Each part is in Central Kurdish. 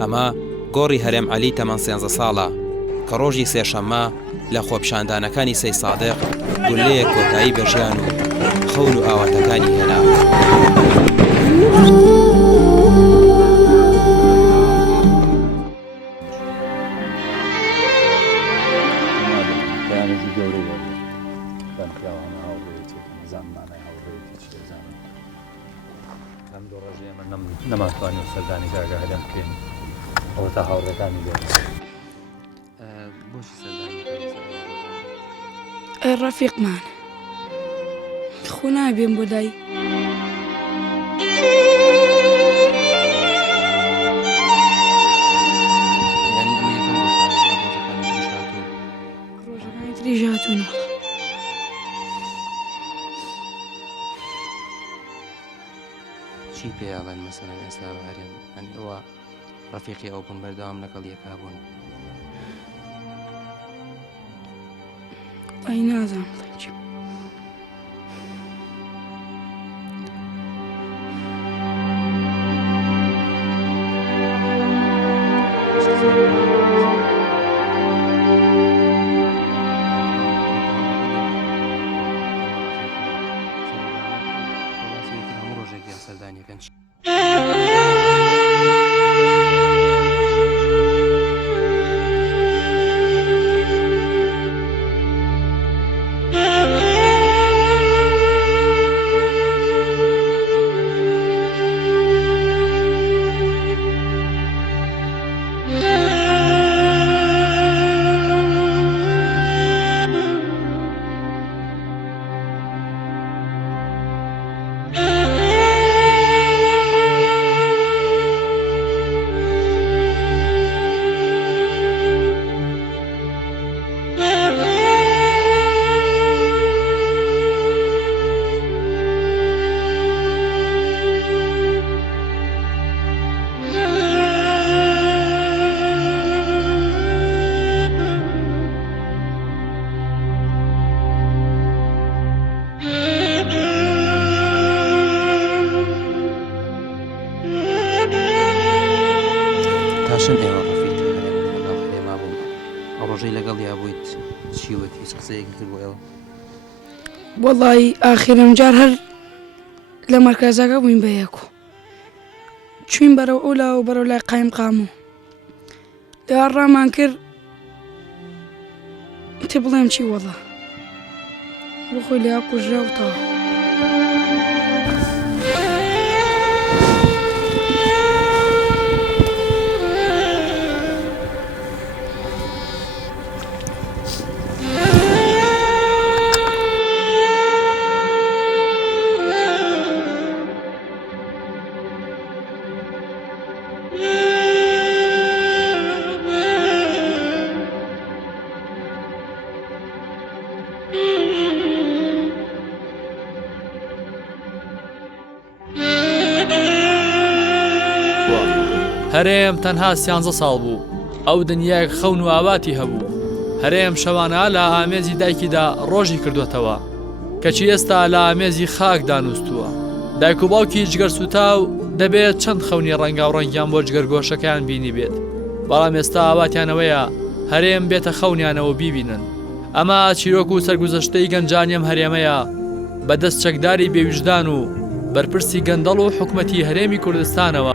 ئەمە گۆڕی هەرێم عەلی تەمەن 13 ساڵە کە ڕۆژی سێشەممە لە خۆپیشاندانەکانی سەی سادق گولەیەک کۆتایی بە ژیان و خەون و ئاواتەکانی هێنا. نەماتوانین سەردانی کاگە هەرێم بکەین ئەوە تا هاوڕێکانی بێت. بۆچی سەردانی ئەی ڕەفیقمان خۆ نابێم بۆ دای ڕۆژەکانی تریش هاتوونەوە. چی پێیاڵێن مەسەلەن ئێستا بە هەرێم ئەنی ئەوە ڕەفیقی ئەو بوون بەردەوام لەگەڵ یەکا بوون؟ ئەی نازانم بڵێم چی سەردانیەکەن چی؟ پاشن ئێوە ڕەفیقی هەرێم لەگەڵ هەرێما بوون ئەو ڕۆژەی لەگەڵ یا بوویت چیوت هیچ قسەیەکی کرد بۆ ئێوە؟ وەڵی ئاخرم جار هەر لە مەرکەزەکە بووین بە یەک و چوین بەرەو ئەولا و بەرەو لای قایم قامو لێوار ڕامان کرد تێ بڵێم چی وەڵا بۆ خۆی لێیا کوژراوتەوە. هەرێم تەنها 13 ساڵ بوو ئەو دنیایەک خەون و ئاواتی هەبوو. هەرێم شەوانە لە ئامێزی دایکیدا ڕۆژی کردوێتەوە کەچی ئێستا لە ئامێزی خاک دانوستووە. دایک و باوکی جگەر سوتاو دەبێت چەند خەونی ڕەنگا و ڕەنگیان بۆ جگەرگۆشەکان بینی بێت، بەڵام ئێستا ئاواتیانەوەیە هەرێم بێتە خەونیانەوە بیبینن. ئەمە چیرۆک و سەرگوزەشتەی گەنجانیم هەرێمەیە بەدەست چەکداری بێویژدان و بەرپرسی گەندەڵ و حکومەتی هەرێمی کوردستانەوە.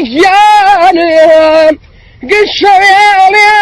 گیانم گشویالی